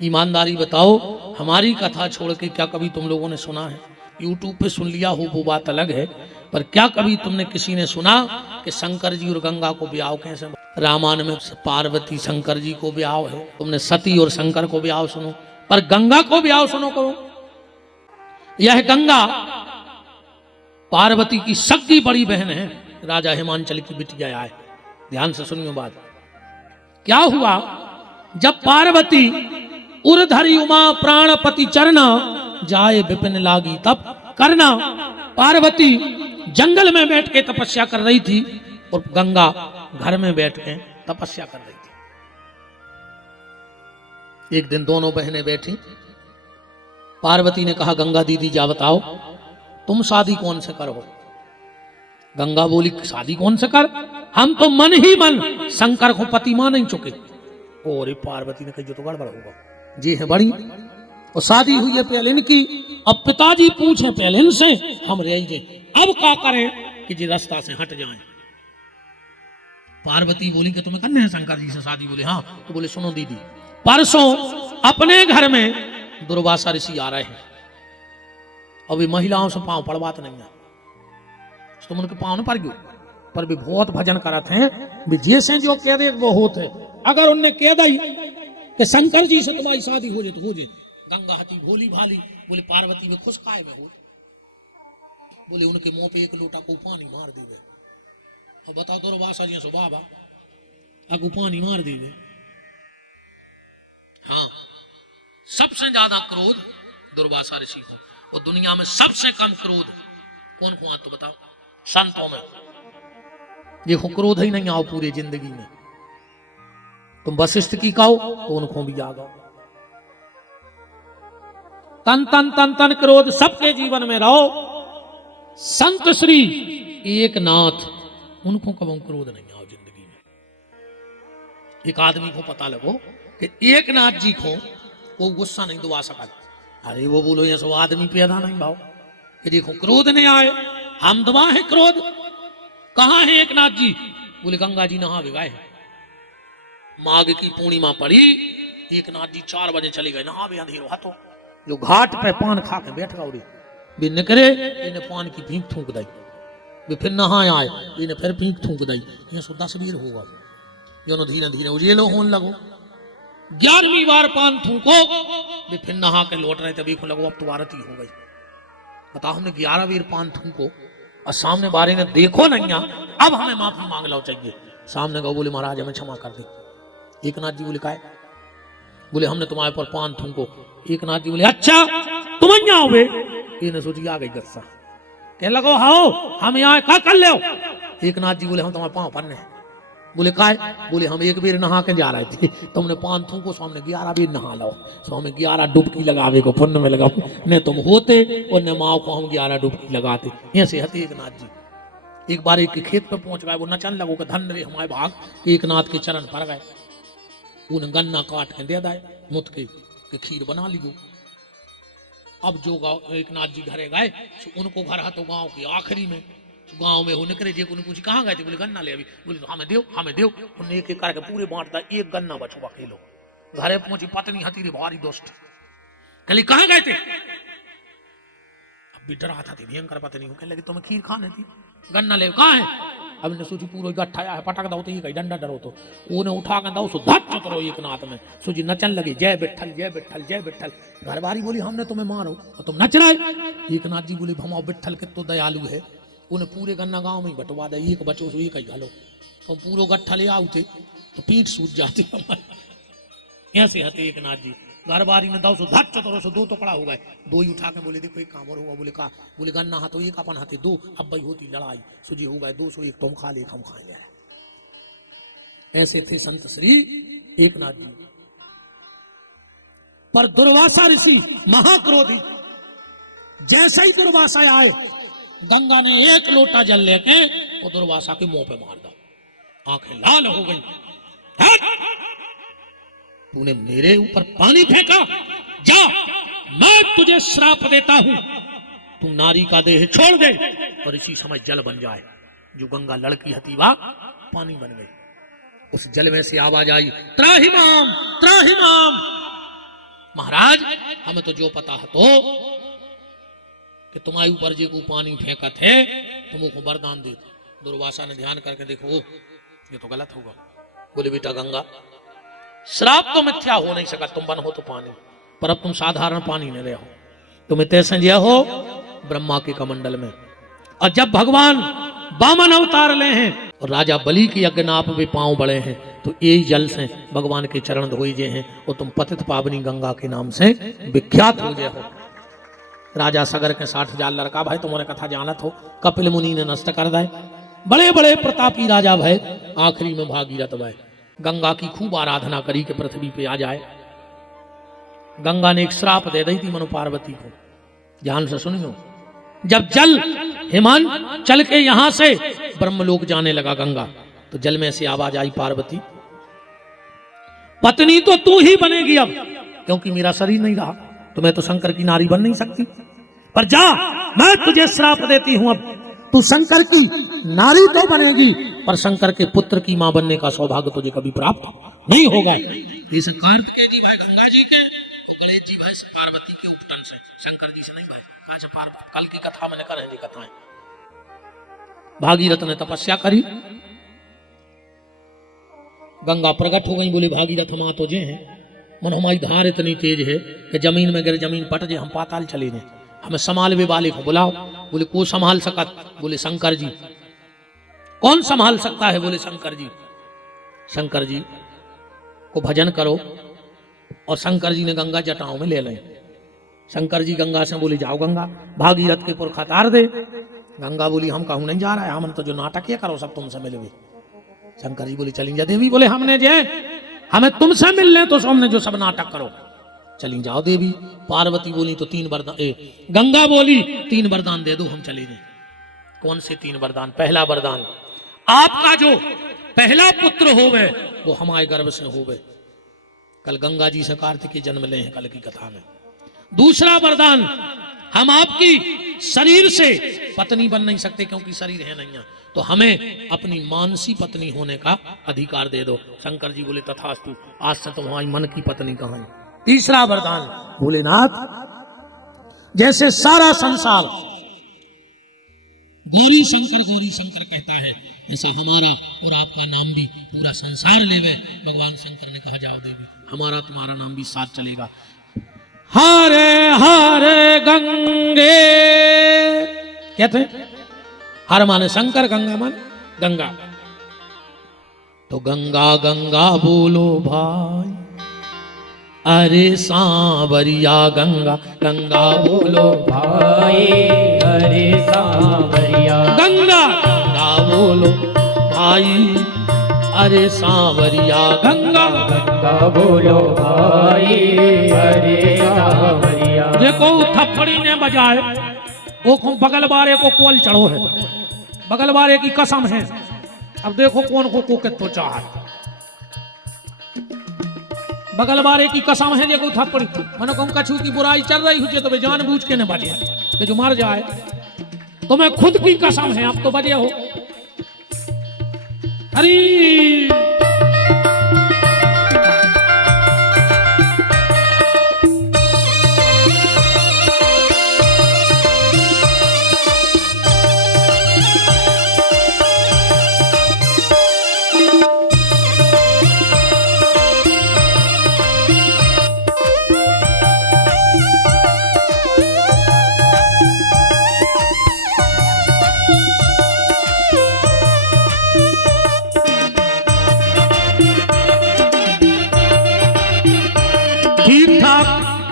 ईमानदारी बताओ, हमारी कथा छोड़ के क्या कभी तुम लोगों ने सुना है? यूट्यूब पे सुन लिया हो वो बात अलग है, पर क्या कभी तुमने किसी ने सुना कि शंकर जी और गंगा को ब्याह कैसे? रामायण में पार्वती शंकर जी को ब्याह है, तुमने सती और शंकर को ब्याह सुनो, पर गंगा को ब्याह सुनो करो। यह गंगा पार्वती की सगी बड़ी बहन है, राजा हिमांचल की बिटिया है। ध्यान से सुनियो बात। क्या हुआ, जब पार्वती उर्धरी उमा प्राणपति चरना जाए विपिन लागी तब करना, पार्वती जंगल में बैठ के तपस्या कर रही थी और गंगा घर में बैठ के तपस्या कर रही थी। एक दिन दोनों बहनें बैठी, पार्वती ने कहा गंगा दीदी जा बताओ तुम शादी कौन से करो? गंगा बोली शादी कौन से कर, हम तो मन ही मन शंकर को पति मान नहीं चुके। और पार्वती ने कही जो तो गड़बड़ होगा, जी है बड़ी और शादी हुई है पहले इनकी, अब पिताजी पूछे पहले इनसे हम रह जाए, अब क्या करें कि जी रास्ता से हट जाएं। पार्वती बोली कि तुम्हें करने हैं शंकर जी से शादी? बोले हाँ। तो बोले सुनो दीदी, परसों अपने घर में दुर्वासा ऋषि आ रहे हैं, अभी महिलाओं से पांव पड़वात नहीं है, तुम उनके पांव न पड़ गयो, पर भी बहुत भजन करते हैं, भी जैसे जो कह दे वो होते। अगर उनने कह दी कि शंकर जी से तुम्हारी शादी हो जाए तो हो जाए। गंगा हती भोली भाली, बोले पार्वती में खुश काय में हो, बोले उनके मुंह पे एक लोटा को पानी मार देवे। अब बताओ दुर्वासा जी स्वभाव अगु पानी मार देवे। हाँ, सबसे ज्यादा क्रोध दुर्वासा ऋषि को, और दुनिया में सबसे कम क्रोध कौन को आता तो बताओ? संतों में। ये क्रोध ही नहीं आओ पूरी जिंदगी में। तुम वशिष्ठ की कहो तो उनको भी आ गो। तन तन तन तन क्रोध सबके जीवन में रहो। संत श्री एक नाथ, उनको कभी क्रोध नहीं आओ जिंदगी में। एक आदमी को पता लगो कि एक नाथ जी को वो गुस्सा नहीं दुआ सका, अरे वो बोलो ये सब आदमी पैदा नहीं भाव कि देखो क्रोध नहीं आए, हम दबा है क्रोध। कहां है एक नाथ जी? बोले गंगा जी नहा भिगाए हैं। माघ की पूर्णिमा पड़ी, एक नाथ जी 4 बजे चले गए नहा भी अंधेरो हाथों, जो घाट पे पान खा के बैठ गए भी निकले, इन्हें पान की भीख थूक दी, भी फिर नहा आए, इन्हें फिर भीख थूक दी, इन्हें 10 बीर होगा, जो धीरे धीरे उजेलो होने लगो। 11वीं बार पान थूको, भी फिर नहा के लौट रहे थे, देखो लगो अब तो आरती हो गई। बताओ हमने 11 बीर पान थूको और सामने बारे ने देखो नहीं, अब हमें माफी मांग लो चाहिए। सामने गो बोले महाराज हमें क्षमा कर दे। एक नाथ जी बोले काय? बोले हमने तुम्हारे पर पान थूको। एक नाथ जी बोले अच्छा तुम यहाँ हो? इन्हें सोची आ गई गुस्सा, कह लगो हाओ हम यहाँ क्या कर ले? एक नाथ जी बोले हम तुम्हारे पांव पन्ने हैं। बोले काय? बोले हम एक बार नहा के जा रहे थे, तुमने पान थूको, सामने 11 बार नहा लो, स्वामी 11 डुबकी लगावे को पुण्य में लगाओ, न तुम होते और न माओ को हम 11 डुबकी लगाते। ऐसे हते एक नाथ जी। एक बार एक खेत पे पहुंच गए, वो नचन लगो कि धन रे हमारे भाग, एक नाथ के चरण पड़ गए, उन्हें गन्ना काट के दे दाए मुत के खीर बना लियो। अब जो एक नाथ जी घरे गए, उनको घर है तो गांव के आखिरी में, गांव में हो निकले जे पूछ कहाँ गए थे? बोले गन्ना ले अभी। बोले तो हमें देव हमें देव। उन्हें एक एक करके पूरे बांटता, एक गन्ना बचुआ खेलो। घरे पहुंची पत्नी हती रे भारी दोस्त, कहली कहाँ गए थे? अब भी डरा था भयंकर पत्नी को, कहने लगी तुम्हें खीर खाने थी, गन्ना ले कहाँ है? अब ने सोची पूरा गट्ठा है पटक दो तो ये कहीं डंडा डरो, तो उन्हें उठा कर दो सो धट चतरो एक नाथ में, सोची नचन लगी जय विठल जय विठल जय विठल। घरवारी बोली हमने तुम्हें मारो और तुम नच रहे? एक नाथ जी बोली भमाओ विठल के तो दयालु है, उन्हें पूरे गन्ना गांव में ही बंटवा दे, एक बचो सो एक ही घालो, तो पूरा गट्ठा ले आते तो पीठ सूझ जाती हमारी। ऐसे हते एक नाथ जी। घरबारी में 200 धट चतरो सो 2 टुकड़ा हो गए, 2 ही उठा के बोले देखो एक काम और हुआ। बोले का? बोले गन्ना हाथों एक अपन हाथे 2, अब भाई होती लड़ाई, सुजी हो गए 201 तुम खा ले हम खाए। ऐसे थे संत श्री एक नाथ जी। पर दुर्वासा ऋषि महाक्रोधी, जैसे ही दुर्वासा आए, गंगा ने एक लोटा जल लेके वो दुर्वासा के मुंह पे मार दो, आंखें लाल हो गई। तूने मेरे ऊपर पानी फेंका, जा मैं तुझे श्राप देता हूं, तू नारी का देह छोड़ दे और इसी समय जल बन जाए। जो गंगा लड़की हती वह पानी बन गई। उस जल में से आवाज आई त्राहिमाम त्राहिमाम। महाराज हमें तो जो पता है तो कि तुम्हारे ऊपर जे को पानी फेंकत है तुमको वरदान दे। दुर्वासा ने ध्यान करके देखो ये तो गलत होगा। बोले बेटा गंगा श्राप तो मिथ्या हो नहीं सका, तुम बन हो तो पानी, पर अब तुम साधारण पानी नहीं रहे हो, तुम इतने संजय हो ब्रह्मा के कमंडल में। और जब भगवान वामन अवतार ले हैं और राजा बलि के यज्ञ नाप में पांव बड़े हैं तो यही जल से भगवान के चरण धोई जे हैं और तुम पतित पावनी गंगा के नाम से विख्यात हो गए हो। राजा सगर के 60,000 लड़का भाई तुम्हारे कथा जानत हो, कपिल मुनि ने नष्ट कर दे। बड़े बड़े प्रतापी राजा भय, आखिरी में भागीरथ भय। गंगा की खूब आराधना करी के पृथ्वी पे आ जाए। गंगा ने एक श्राप दे दी थी मनु पार्वती को, ध्यान से सुनियो। जब जल हिमांचल चल के यहां से ब्रह्मलोक जाने लगा गंगा, तो जल में से आवाज आई पार्वती पत्नी तो तू ही बनेगी अब, क्योंकि मेरा शरीर नहीं रहा तो मैं तो शंकर की नारी बन नहीं सकती। पर जा मैं तुझे श्राप देती हूं, अब तू शंकर की नारी तो बनेगी पर शंकर के पुत्र की मां बनने का सौभाग्य तुझे कभी प्राप्त नहीं होगा। जैसे कार्तिकेय जी भाई गंगा जी के तो गणेश जी भाई पार्वती के उपटन से, शंकर जी से नहीं भाई। कल की कथा मैंने कर जी कथाएं। भागीरथ ने तपस्या करी, गंगा प्रकट हो गई। बोले भागीरथ मां तो जे हैं, मन हमारी धार इतनी तेज है कि जमीन में गिर जमीन पट जे हम पाताल चले गए, हमें संभालवे वाले को बुलाओ। बोले को संभाल सकत? बोले शंकर जी। कौन संभाल सकता है? बोले शंकर जी। शंकर जी को भजन करो। और शंकर जी ने गंगा जटाओं में ले लें। शंकर जी गंगा से बोले जाओ गंगा भागीरथ के पुरखा तार दे। गंगा बोली हम कहूं नहीं जा रहा है, हम तो जो नाटक ये करो सब तुमसे मिलवे। शंकर जी बोले चली जा देवी। बोले हमने जे हमें तुमसे मिलने तो हमने जो सब नाटक करो चली जाओ देवी। पार्वती बोली तो 3 वरदान, गंगा बोली 3 वरदान दे दो हम चले जाए। कौन से 3 वरदान? पहला वरदान आपका जो पहला पुत्र होवे वो हमारे गर्भ से होवे। कल गंगा जी से कार्तिक जन्म ले हैं कल की कथा में। दूसरा वरदान हम आपकी शरीर से पत्नी बन नहीं सकते क्योंकि शरीर है नहीं, तो हमें अपनी मानसी पत्नी होने का अधिकार दे दो। शंकर जी बोले तथास्तु, आज से तुम्हारी मन की पत्नी कहां है। तीसरा वरदान भोलेनाथ जैसे सारा संसार गौरी शंकर कहता है, ऐसा हमारा और आपका नाम भी पूरा संसार लेवे। भगवान शंकर ने कहा जाओ देवी हमारा तुम्हारा नाम भी साथ चलेगा। हरे हरे गंगे कहते हैं, हर माने शंकर, गंगा माने गंगा। तो गंगा गंगा बोलो भाई, अरे सांवरिया गंगा गंगा बोलो भाई, अरे सांवरिया गंगा गंगा बोलो भाई, अरे सांवरिया गंगा गंगा बोलो भाई, अरे सांवरिया। देखो थप्पड़ी ने बजाए वो बगल वाले को कोल चढ़ो है, बगल वाले की कसम है। अब देखो कौन को कितो चाह, बगल वाले की कसम है। देखो थप्पड़ी मैंने कहूँ कछु की बुराई चल रही हुई तो वे जानबूझ के न बजे कि जो मर जाए। तो मैं खुद की कसम है आप तो बजे हो। हरी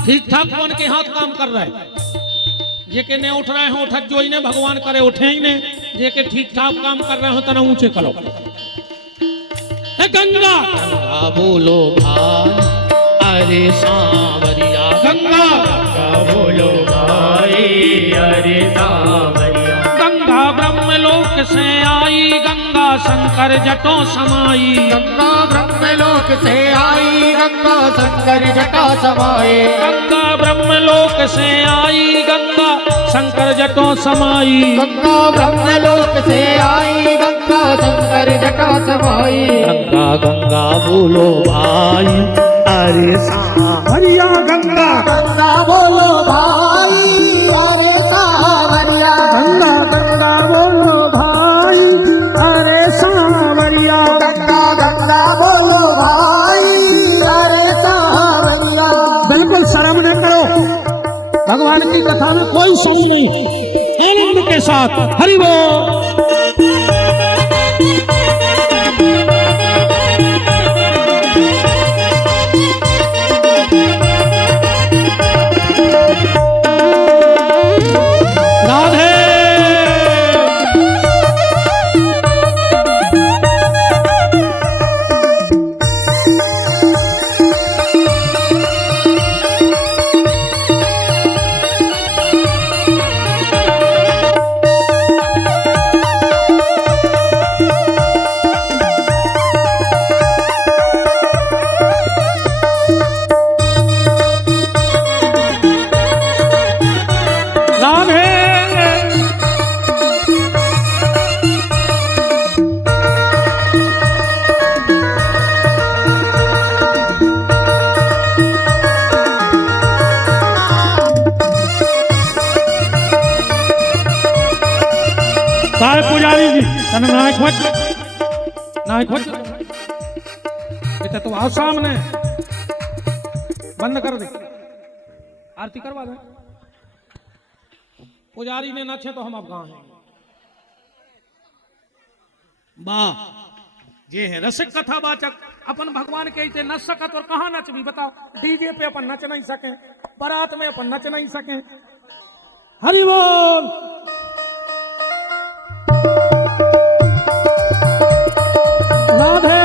ठीक ठाक कौन के हाथ काम कर रहा है? जे के ने उठ रहे हो उठत जो इन्हें भगवान करे उठे ही ने, जे के ठीक ठाक काम कर रहे हो तना ऊंचे करो। गंगा गंगा बोलो भाई, अरे सांवरिया गंगा गंगा बोलो भाई, अरे सांवरिया। गंगा ब्रह्मलोक से आई, गंगा शंकर जटों समाई, गंगा ब्रह्मलोक से आई, गंगा शंकर जटा समाए। गंगा ब्रह्मलोक से आई, गंगा शंकर जटों समाई। गंगा ब्रह्मलोक से आई, गंगा शंकर जटा समाई। गंगा गंगा बोलो भाई, अरे सांवरिया गंगा साथ हरि बोल। राधे सारे पुजारी जी तने नाय खोज बेटा तो आओ सामने बंद कर दे आरती करवा दे पुजारी ने नचे तो हम अब कहाँ हैं वाह ये है रसिक कथावाचक अपन भगवान के इतने नच सकत और कहाँ नच भी बताओ डीजे पे अपन नच नहीं सके बारात में अपन नच नहीं सके हरि बोल राधे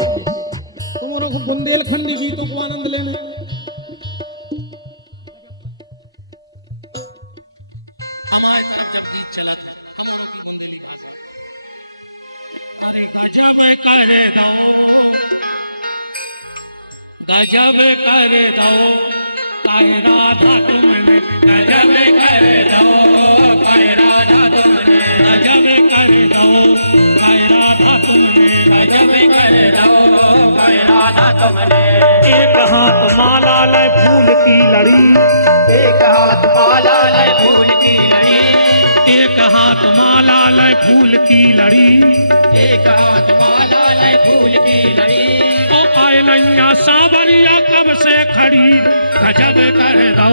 तुम्हारों को बुंदेलखंडी गीतों को आनंद लेने गजब कर दो काय राधा तुमने गजब कर दो काय राधा तुमने गजब कर दो काय राधा तुमने गजब कर दो काय राधा तुमने एक हाथ माला ले फूल की लड़ी एक हाथ माला ले फूल की लड़ी एक हाथ माला ले फूल की लड़ी एक हाथ माला ले फूल की लड़ी नैया सावरिया कब से खड़ी गजब कर दो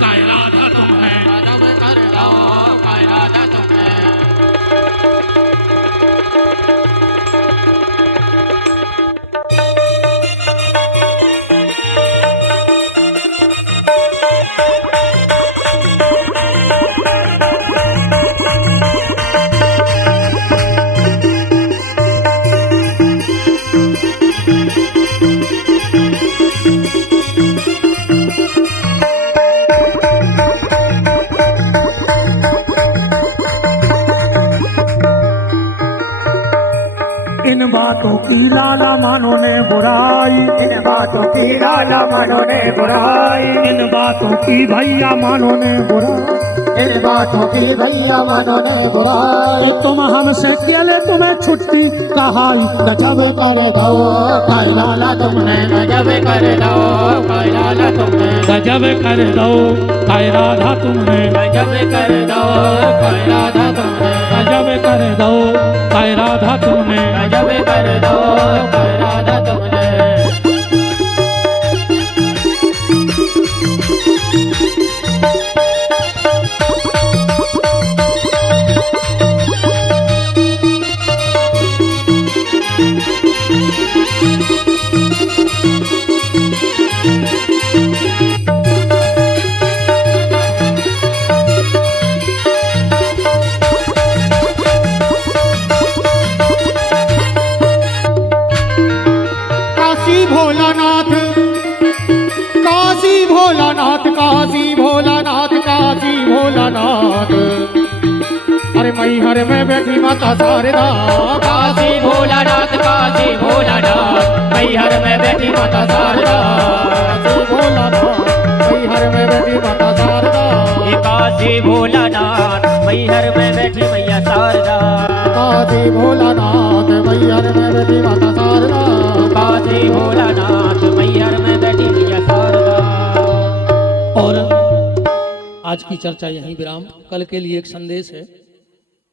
काय राधा तुम्हें गजब कर दो काय राधा तुम्हें इन बातों की लाला मानो ने बुराई इन बातों की लाला मानो ने बुराई इन बातों की भैया मानो ने बुराई इन बातों की भैया मानो ने बुराई तुम हमसे केले तुम्हें छुट्टी कहाई गजब कर दो काय लाला तुमने गजब कर दो काय लाला तुमने गजब कर दो काय राधा तुमने गजब कर दो काय राधा तुमने गजब कर दो काय राधा तुमने गजब कर दो काय राधा तुमने काशी भोलानाथ काशी भोलानाथ अरे मैहर में बैठी माता शारदा काशी भोलानाथ मैहर में बैठी माता शारदा काशी भोलानाथ मैहर में बैठी माता शारदा काशी भोलानाथ मैहर में बैठी मैया शारदा काशी भोलानाथ मैहर में बैठी माता शारदा काशी भोलानाथ मैहर में बैठी मैया शारदा। और आज की चर्चा यहीं विराम। कल के लिए एक संदेश है।